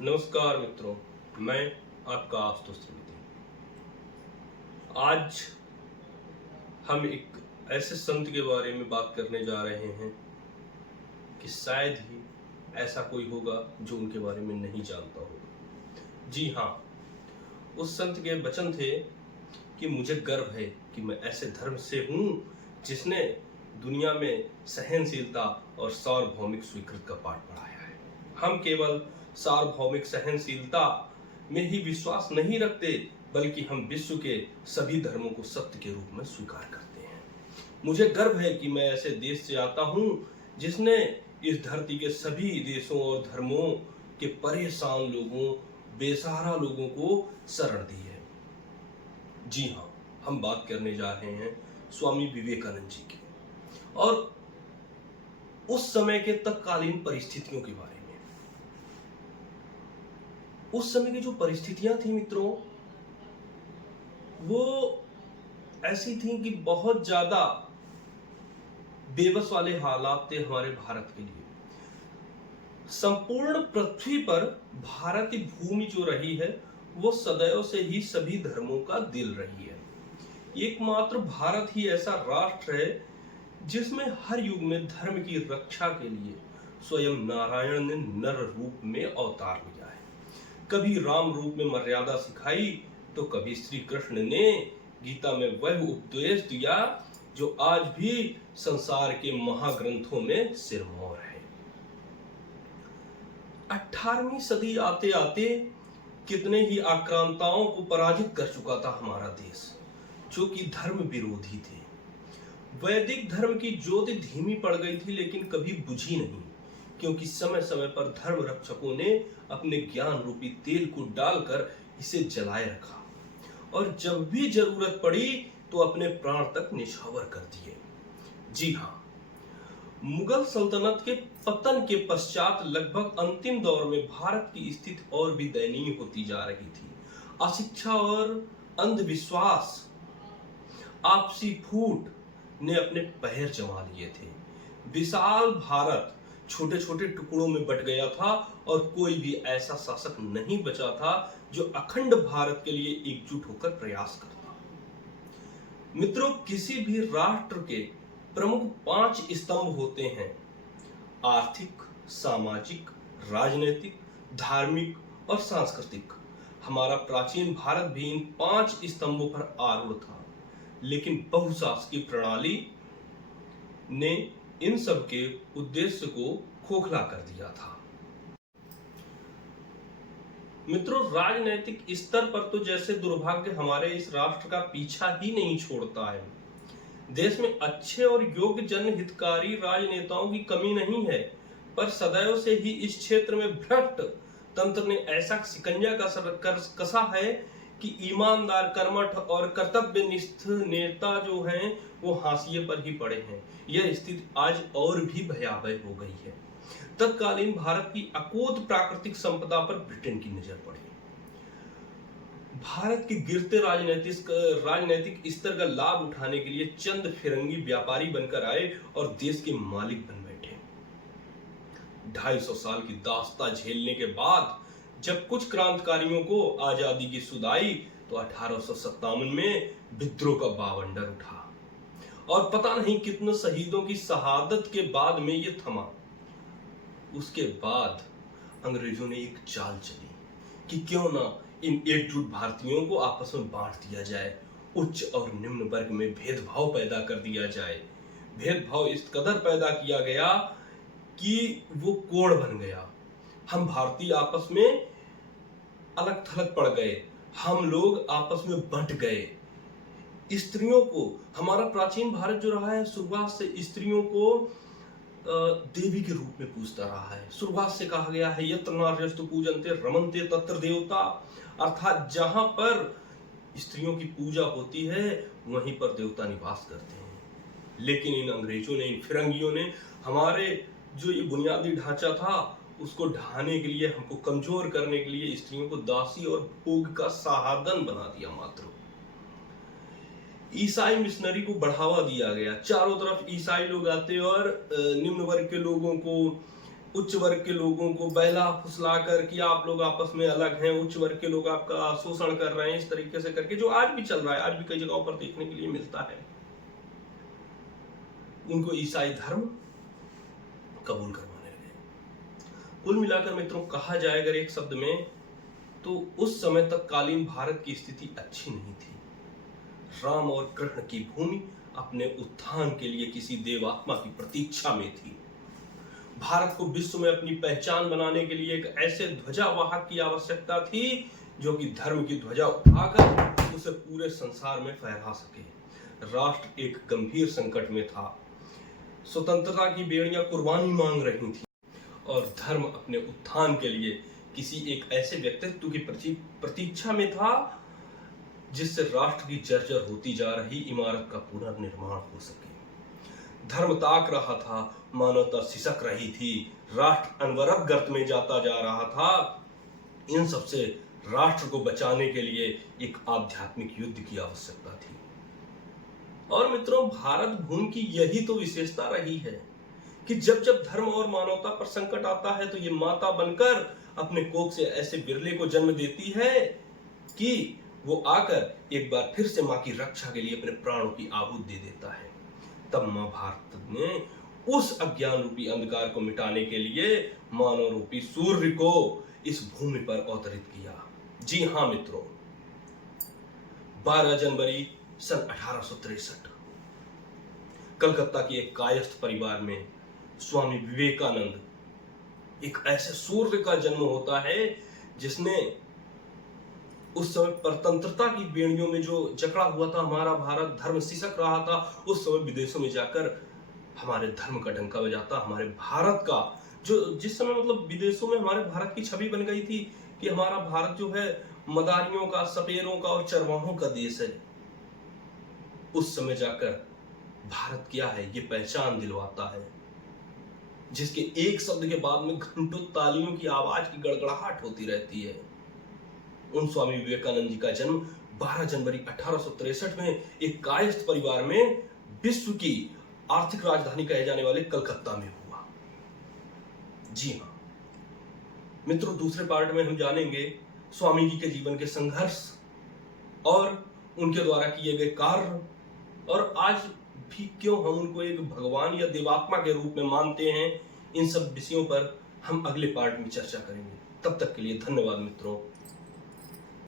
नमस्कार मित्रों, मैं आपका आशुतोष त्रिवेदी। आज हम एक ऐसे संत के बारे में बात करने जा रहे हैं कि शायद ही ऐसा कोई होगा जो उनके बारे में नहीं जानता होगा। जी हाँ, उस संत के वचन थे कि मुझे गर्व है कि मैं ऐसे धर्म से हूँ जिसने दुनिया में सहनशीलता और सार्वभौमिक स्वीकृति का पाठ पढ़ाया है। हम केवल सार्वभौमिक सहनशीलता में ही विश्वास नहीं रखते, बल्कि हम विश्व के सभी धर्मों को सत्य के रूप में स्वीकार करते हैं। मुझे गर्व है कि मैं ऐसे देश से आता हूँ जिसने इस धरती के सभी देशों और धर्मों के परेशान लोगों, बेसहारा लोगों को शरण दी है। जी हाँ, हम बात करने जा रहे हैं स्वामी विवेकानंद जी की और उस समय के तत्कालीन परिस्थितियों के बारे में। उस समय की जो परिस्थितियां थी मित्रों, वो ऐसी थी कि बहुत ज्यादा बेबस वाले हालात थे हमारे भारत के लिए। संपूर्ण पृथ्वी पर भारत की भूमि जो रही है वो सदैव से ही सभी धर्मों का दिल रही है। एकमात्र भारत ही ऐसा राष्ट्र है जिसमें हर युग में धर्म की रक्षा के लिए स्वयं नारायण ने नर रूप में अवतार लिया है। कभी राम रूप में मर्यादा सिखाई तो कभी श्री कृष्ण ने गीता में वह उपदेश दिया जो आज भी संसार के महाग्रंथों में सिरमौर है। 18वीं सदी आते आते कितने ही आक्रांताओं को पराजित कर चुका था हमारा देश, जो कि धर्म विरोधी थे। वैदिक धर्म की ज्योति धीमी पड़ गई थी, लेकिन कभी बुझी नहीं, क्योंकि समय समय पर धर्म रक्षकों ने अपने ज्ञान रूपी तेल को डालकर इसे जलाए रखा और जब भी जरूरत पड़ी तो अपने प्राण तक निछावर कर दिए। जी हाँ, मुगल सल्तनत के पतन के पश्चात लगभग अंतिम दौर में भारत की स्थिति और भी दयनीय होती जा रही थी। अशिक्षा और अंधविश्वास, आपसी फूट ने अपने पैर जमा लिए थे। विशाल भारत छोटे छोटे टुकड़ों में बट गया था और कोई भी ऐसा शासक नहीं बचा था जो अखंड भारत के लिए एकजुट होकर प्रयास करता। मित्रों, किसी भी राष्ट्र के प्रमुख 5 स्तंभ होते हैं: आर्थिक, सामाजिक, राजनीतिक, धार्मिक और सांस्कृतिक। हमारा प्राचीन भारत भी इन 5 स्तंभों पर आरूढ़ था, लेकिन बहुशासकीय प्रणाली ने इन सब के उद्देश्य को खोखला कर दिया था। मित्रों, राजनीतिक स्तर पर तो जैसे दुर्भाग्य हमारे इस राष्ट्र का पीछा ही नहीं छोड़ता है। देश में अच्छे और योग्य जनहितकारी राजनेताओं की कमी नहीं है, पर सदैव से ही इस क्षेत्र में भ्रष्ट तंत्र ने ऐसा शिकंजा कसा है कि ईमानदार, कर्मठ और कर्तव्यनिष्ठ नेता जो हैं वो हाशिए पर ही पड़े हैं। यह स्थिति आज और भी भयावह हो गई है। तत्कालीन भारत की अकूत प्राकृतिक संपदा पर ब्रिटेन की नजर पड़ी। भारत के गिरते राजनीतिक स्तर का लाभ उठाने के लिए चंद फिरंगी व्यापारी बनकर आए और देश के मालिक बन बैठे। 250 साल की दास्ता झेलने के बाद जब कुछ क्रांतिकारियों को आजादी की सुध आई तो 1857 में विद्रोह का बावंडर उठा और पता नहीं कितने शहीदों की शहादत के बाद में ये थमा। उसके बाद अंग्रेजों ने एक चाल चली कि क्यों ना इन एकजुट भारतीयों को आपस में बांट दिया जाए, उच्च और निम्न वर्ग में भेदभाव पैदा कर दिया जाए। भेदभाव इस कदर पैदा किया गया कि वो कोड़ बन गया। हम भारतीय आपस में अलग थलग पड़ गए, हम लोग आपस में बंट गए। स्त्रियों को, हमारा प्राचीन भारत जो रहा है शुरुआत से स्त्रियों को देवी के रूप में पूजता रहा है। शुरुआत से कहा गया है यत्र नार्यस्तु पूजन्ते रमन्ते तत्र देवता, अर्थात जहां पर स्त्रियों की पूजा होती है वहीं पर देवता निवास करते हैं। लेकिन इन अंग्रेजों ने, इन फिरंगियों ने हमारे जो ये बुनियादी ढांचा था उसको ढाने के लिए, हमको कमजोर करने के लिए स्त्रियों को दासी और भोग का साधन बना दिया। मात्र ईसाई मिशनरी को बढ़ावा दिया गया, चारों तरफ ईसाई लोग आते और निम्न वर्ग के लोगों को उच्च वर्ग के लोगों को बहला फुसला कर कि आप लोग आपस में अलग हैं, उच्च वर्ग के लोग आपका शोषण कर रहे हैं, इस तरीके से करके, जो आज भी चल रहा है, आज भी कई जगहों पर देखने के लिए मिलता है। उनको ईसाई धर्म कबूल करवाने लगे। कुल मिलाकर मित्रों कहा जाए अगर एक शब्द में, तो उस समय तक कालीन भारत की स्थिति अच्छी नहीं थी। राम और कृष्ण की भूमि अपने उत्थान के लिए किसी देवात्मा की प्रतीक्षा में थी। भारत को विश्व में अपनी पहचान बनाने के लिए एक ऐसे ध्वजावाहक की आवश्यकता थी जो कि धर्म की ध्वजा उठाकर उसे पूरे संसार में फहरा सके। राष्ट्र एक गंभीर संकट में था। स्वतंत्रता की बेड़ियां कुर्बानी मांग रही थी और धर्म अपने उत्थान के लिए किसी एक ऐसे व्यक्तित्व की प्रतीक्षा में था जिससे राष्ट्र की जर्जर होती जा रही इमारत का पुनर्निर्माण हो सके। धर्म ताक रहा था, मानवता सिसक रही थी, राष्ट्र अनवरत गर्त में जाता जा रहा था। इन सबसे राष्ट्र को बचाने के लिए एक आध्यात्मिक युद्ध की आवश्यकता थी। और मित्रों, भारत भूमि की यही तो विशेषता रही है कि जब जब धर्म और मानवता पर संकट आता है तो ये माता बनकर अपने कोख से ऐसे बिरले को जन्म देती है कि वो आकर एक बार फिर से मां की रक्षा के लिए अपने प्राणों की आहुति दे देता है। तब मां भारत ने उस अज्ञान रूपी अंधकार को मिटाने के लिए मानव रूपी सूर्य को इस भूमि पर अवतरित किया। जी हां मित्रों, 12 जनवरी सन 1863 कलकत्ता के एक कायस्थ परिवार में स्वामी विवेकानंद, एक ऐसे सूर्य का जन्म होता है जिसने उस समय परतंत्रता की बेड़ियों में जो जकड़ा हुआ था हमारा भारत, धर्म सिसक रहा था, उस समय विदेशों में जाकर हमारे धर्म का डंका बजाता, हमारे भारत का जो जिस समय मतलब विदेशों में हमारे भारत की छवि बन गई थी कि हमारा भारत जो है मदारियों का, सपेरों का और चरवाहों का देश है। उस समय जाकर भारत क्या है ये पहचान दिलवाता है, जिसके एक शब्द के बाद में घंटों तालियों की आवाज की गड़गड़ाहट होती रहती है। उन स्वामी विवेकानंद जी का जन्म 12 जनवरी 1863 में एक कायस्थ परिवार में विश्व की आर्थिक राजधानी कहे जाने वाले कलकत्ता में हुआ। जी हां मित्रों, दूसरे पार्ट में हम जानेंगे स्वामी जी के जीवन के संघर्ष और उनके द्वारा किए गए कार्य, और आज भी क्यों हम उनको एक भगवान या देवात्मा के रूप में मानते हैं। इन सब विषयों पर हम अगले पार्ट में चर्चा करेंगे। तब तक के लिए धन्यवाद मित्रों।